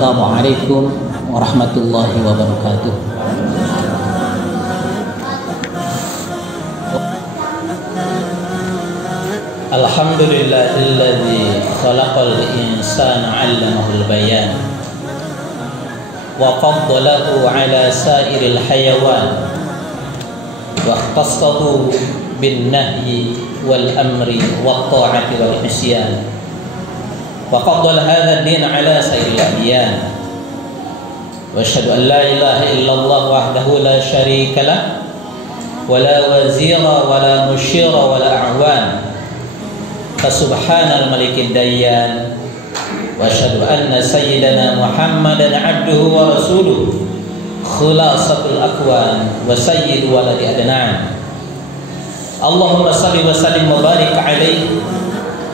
Assalamualaikum warahmatullahi wabarakatuh. Alhamdulillahilladzi khalaqal insana 'allamahul bayan wa faddalahu 'ala sa'iril hayawan wa ikhtassahu bin nahyi wal amri wat ta'ati wal isyan wa faddala hadha ad-din 'ala sa'iril adyan wa asyhadu an la ilaha illallah wahdahu la syarika lah wa la wazira wa la musyira wa la a'wan Subhanal malikid dayyan wa asyhadu anna sayyidana Muhammadan abduhu wa rasuluh khulasatul akwan wa sayyidu waladi adnan. Allahumma salli wa sallim wa barik alaihi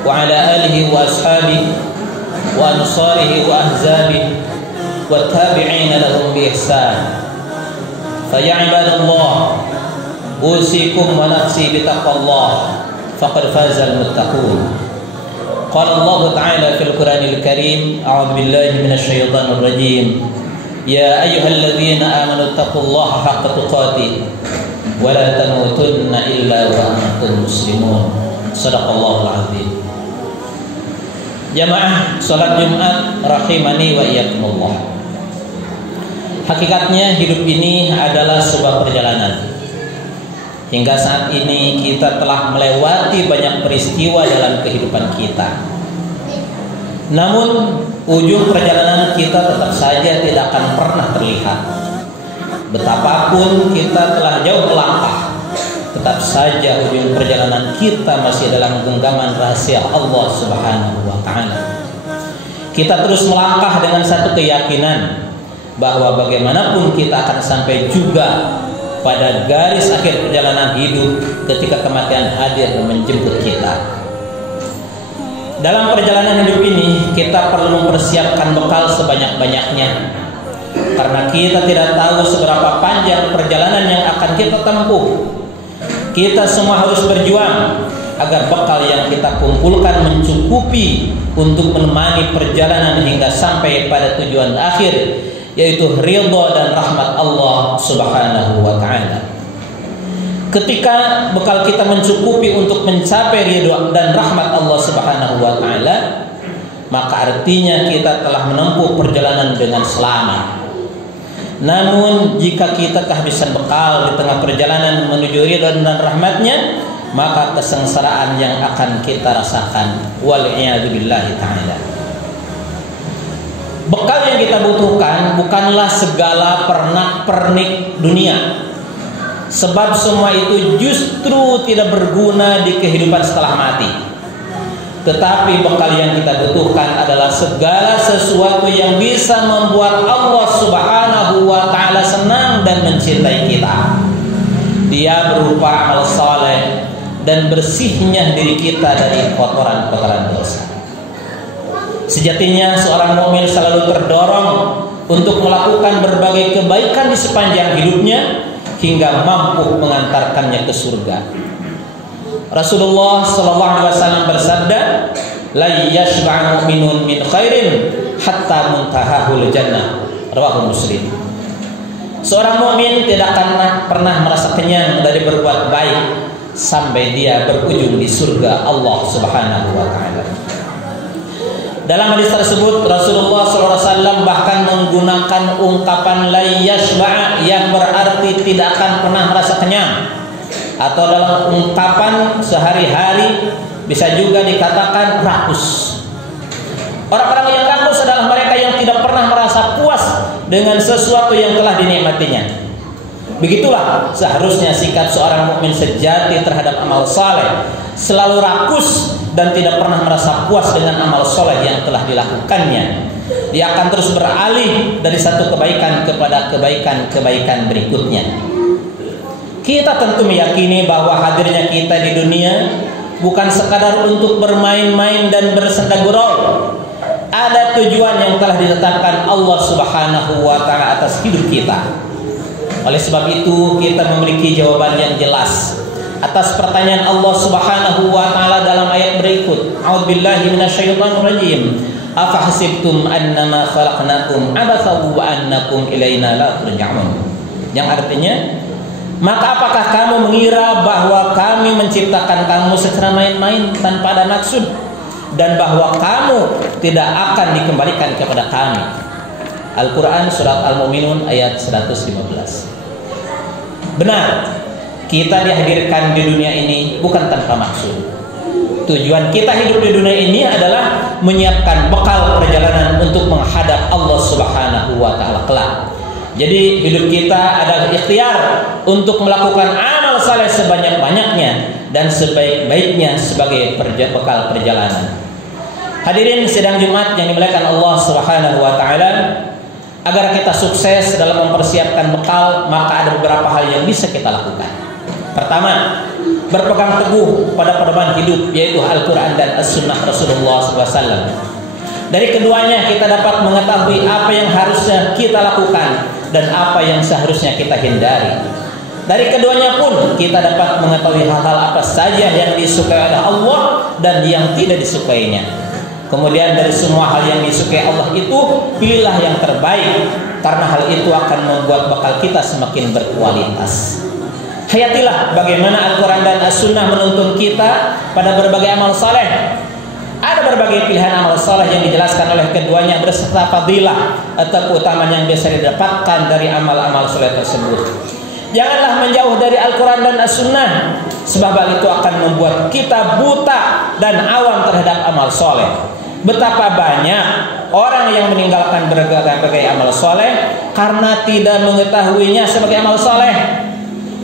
wa ala alihi wa ashabihi wa ansarihi wa ahzabihi wa tabi'ina lahum bi ihsan. Fa ya ibadallah usikum wa nafsi bi taqwallah faqad fazal muttaqun. Qala Allah Ta'ala fil Qur'anil Karim, a'udzu billahi minasy syaithanir rajim. Ya ayyuhalladzina amanu taqullaha haqqa tuqatih wa la tamutunna illa wa antum muslimun. Shadaqallahul azim. Jamaah salat Jumat rahimani wa iyyakumullah. Hakikatnya hidup ini adalah sebuah perjalanan. Hingga saat ini kita telah melewati banyak peristiwa dalam kehidupan kita. Namun ujung perjalanan kita tetap saja tidak akan pernah terlihat. Betapapun kita telah jauh melangkah, tetap saja ujung perjalanan kita masih dalam genggaman rahasia Allah Subhanahu wa Ta'ala. Kita terus melangkah dengan satu keyakinan bahwa bagaimanapun kita akan sampai juga pada garis akhir perjalanan hidup ketika kematian hadir dan menjemput kita. Dalam perjalanan hidup ini kita perlu mempersiapkan bekal sebanyak-banyaknya, karena kita tidak tahu seberapa panjang perjalanan yang akan kita tempuh. Kita semua harus berjuang agar bekal yang kita kumpulkan mencukupi untuk menemani perjalanan hingga sampai pada tujuan akhir, yaitu ridha dan rahmat Allah Subhanahu wa Ta'ala. Ketika bekal kita mencukupi untuk mencapai ridha dan rahmat Allah Subhanahu wa Ta'ala, maka artinya kita telah menempuh perjalanan dengan selamat. Namun jika kita kehabisan bekal di tengah perjalanan menuju ridha dan rahmatnya, maka kesengsaraan yang akan kita rasakan, wal'iyadu billahi ta'ala. Bekal yang kita butuhkan bukanlah segala pernak-pernik dunia, sebab semua itu justru tidak berguna di kehidupan setelah mati. Tetapi bekal yang kita butuhkan adalah segala sesuatu yang bisa membuat Allah Subhanahu wa Ta'ala senang dan mencintai kita. Dia berupa amal saleh dan bersihnya diri kita dari kotoran-kotoran dosa. Sejatinya seorang mukmin selalu terdorong untuk melakukan berbagai kebaikan di sepanjang hidupnya hingga mampu mengantarkannya ke surga. Rasulullah SAW bersabda, "La yashba'u mu'minun min khairin hatta muntahahul jannah." Rawahu Muslim. Seorang mukmin tidak akan pernah merasa kenyang dari berbuat baik sampai dia berujung di surga Allah Subhanahu wa Ta'ala. Dalam hadis tersebut Rasulullah SAW bahkan menggunakan ungkapan la yashba' yang berarti tidak akan pernah merasa kenyang, atau dalam ungkapan sehari-hari bisa juga dikatakan rakus. Orang-orang yang rakus adalah mereka yang tidak pernah merasa puas dengan sesuatu yang telah dinikmatinya. Begitulah seharusnya sikap seorang mukmin sejati terhadap amal saleh, selalu rakus dan tidak pernah merasa puas dengan amal soleh yang telah dilakukannya. Dia akan terus beralih dari satu kebaikan kepada kebaikan-kebaikan berikutnya. Kita tentu meyakini bahwa hadirnya kita di dunia bukan sekadar untuk bermain-main dan bersenda gurau. Ada tujuan yang telah ditetapkan Allah Subhanahu wa Ta'ala atas hidup kita. Oleh sebab itu kita memiliki jawaban yang jelas atas pertanyaan Allah Subhanahu wa Ta'ala dalam ayat berikut. A'udzubillahi minasyaitonir rajim. Afahasibtum annama khalaqnakum abatha wa annakum ilaina la turja'un. Yang artinya, maka apakah kamu mengira bahwa kami menciptakan kamu secara main-main tanpa ada maksud, dan bahwa kamu tidak akan dikembalikan kepada kami? Al-Quran Surat Al-Mu'minun ayat 115. Benar, kita dihadirkan di dunia ini bukan tanpa maksud. Tujuan kita hidup di dunia ini adalah menyiapkan bekal perjalanan untuk menghadap Allah Subhanahu wa Ta'ala kelak. Jadi hidup kita adalah ikhtiar untuk melakukan amal saleh sebanyak-banyaknya dan sebaik-baiknya sebagai bekal perjalanan. Hadirin sidang Jumat yang dimuliakan Allah Subhanahu wa Ta'ala, agar kita sukses dalam mempersiapkan bekal, maka ada beberapa hal yang bisa kita lakukan. Pertama, berpegang teguh pada pedoman hidup, yaitu Al-Quran dan As-Sunnah Rasulullah SAW. Dari keduanya kita dapat mengetahui apa yang harusnya kita lakukan dan apa yang seharusnya kita hindari. Dari keduanya pun kita dapat mengetahui hal-hal apa saja yang disukai oleh Allah dan yang tidak disukainya. Kemudian dari semua hal yang disukai Allah itu, pilihlah yang terbaik, karena hal itu akan membuat bekal kita semakin berkualitas. Hayatilah bagaimana Al-Quran dan As-Sunnah menuntun kita pada berbagai amal saleh. Ada berbagai pilihan amal saleh yang dijelaskan oleh keduanya beserta fadilah atau keutamaan yang bisa didapatkan dari amal-amal saleh tersebut. Janganlah menjauh dari Al-Quran dan As-Sunnah, sebab hal itu akan membuat kita buta dan awam terhadap amal saleh. Betapa banyak orang yang meninggalkan berbagai amal saleh karena tidak mengetahuinya sebagai amal saleh.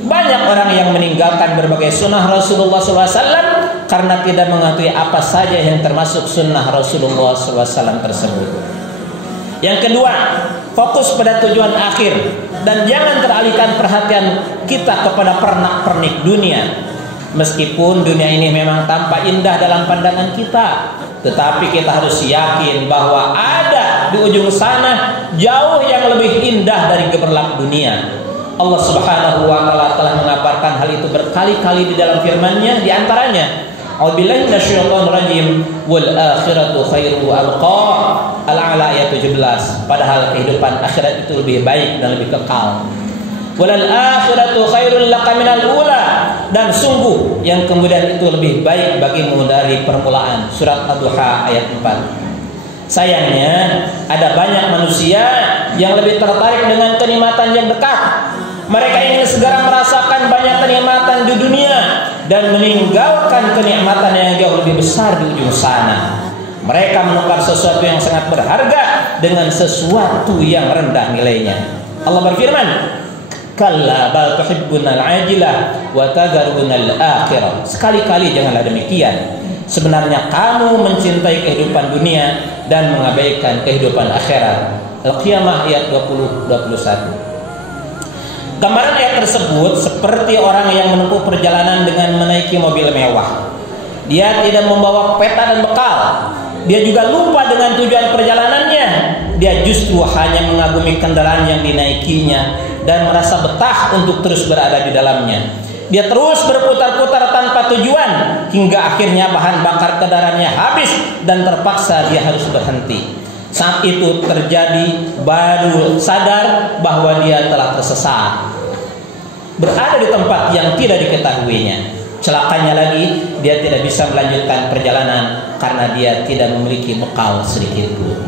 Banyak orang yang meninggalkan berbagai sunnah Rasulullah SAW karena tidak mengetahui apa saja yang termasuk sunnah Rasulullah SAW tersebut. Yang kedua, fokus pada tujuan akhir dan jangan teralihkan perhatian kita kepada pernak-pernik dunia. Meskipun dunia ini memang tampak indah dalam pandangan kita, tetapi kita harus yakin bahwa ada di ujung sana jauh yang lebih indah dari gemerlap dunia. Allah Subhanahu wa Ta'ala telah mengabarkan hal itu berkali-kali di dalam firman-Nya, di antaranya A'udzubillahi minasyaitonir rajim wal akhiratu khairu wa abqa, Al-A'la ayat 17. Padahal kehidupan akhirat itu lebih baik dan lebih kekal. Walal akhiratu khairul laka minal ula, dan sungguh yang kemudian itu lebih baik bagimu dari permulaan. Surat Ad-Duha ayat 4. Sayangnya ada banyak manusia yang lebih tertarik dengan kenikmatan yang dekat. Mereka ingin segera merasakan banyak kenikmatan di dunia dan meninggalkan kenikmatan yang jauh lebih besar di ujung sana. Mereka menukar sesuatu yang sangat berharga dengan sesuatu yang rendah nilainya. Allah berfirman, "Kalla bal tuhibbunal ajilah wa tadharunal akhirah." Sekali-kali janganlah demikian. Sebenarnya kamu mencintai kehidupan dunia dan mengabaikan kehidupan akhirat. Al-Qiyamah ayat 20-21. Gambaran ayat tersebut seperti orang yang menempuh perjalanan dengan menaiki mobil mewah. Dia tidak membawa peta dan bekal. Dia juga lupa dengan tujuan perjalanannya. Dia justru hanya mengagumi kendaraan yang dinaikinya dan merasa betah untuk terus berada di dalamnya. Dia terus berputar-putar tanpa tujuan hingga akhirnya bahan bakar kendaraannya habis dan terpaksa dia harus berhenti. Saat itu terjadi, baru sadar bahwa dia telah tersesat, berada di tempat yang tidak diketahuinya. Celakanya lagi, dia tidak bisa melanjutkan perjalanan karena dia tidak memiliki bekal sedikit pun.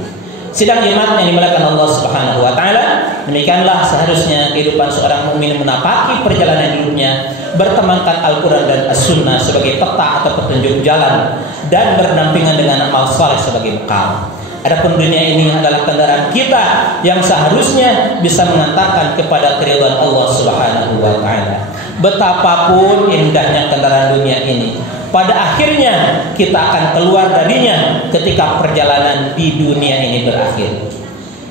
Sidang jemaat yang dimuliakan Allah Subhanahu wa Ta'ala, demikianlah seharusnya kehidupan seorang mukmin menapaki perjalanan hidupnya, bertemankan Al-Quran dan As-Sunnah sebagai peta atau petunjuk jalan, dan berdampingan dengan amal saleh sebagai bekal. Adapun dunia ini adalah kendaraan kita yang seharusnya bisa mengantarkan kepada keridhaan Allah Subhanahu wa Ta'ala. Betapapun indahnya kendaraan dunia ini, pada akhirnya kita akan keluar darinya ketika perjalanan di dunia ini berakhir.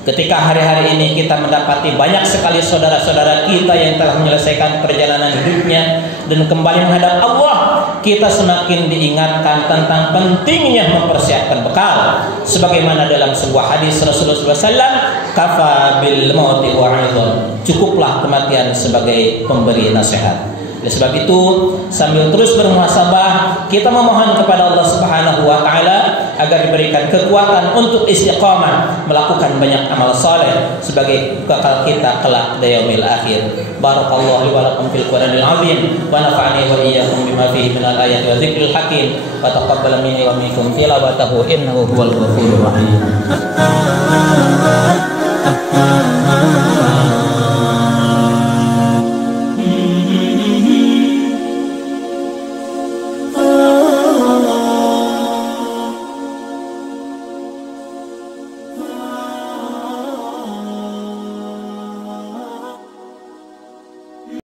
Ketika hari-hari ini kita mendapati banyak sekali saudara-saudara kita yang telah menyelesaikan perjalanan hidupnya dan kembali menghadap Allah, kita semakin diingatkan tentang pentingnya mempersiapkan bekal. Sebagaimana dalam sebuah hadis Rasulullah SAW, "Kafa bil mauti wa'idhan." Cukuplah kematian sebagai pemberi nasihat. Oleh sebab itu, sambil terus bermuhasabah, kita memohon kepada Allah Subhanahu wa taala agar diberikan kekuatan untuk istiqamah melakukan banyak amal saleh sebagai bekal kita kelak di yaumil akhir. Barakallahu li wa lakum fil Qur'anil azim wa nafa'ani wa iyyakum bima fihi minal ayati wa dzikril hakim wa taqabbal minni wa minkum tilawatahu innahu huwal ghafurur rahim.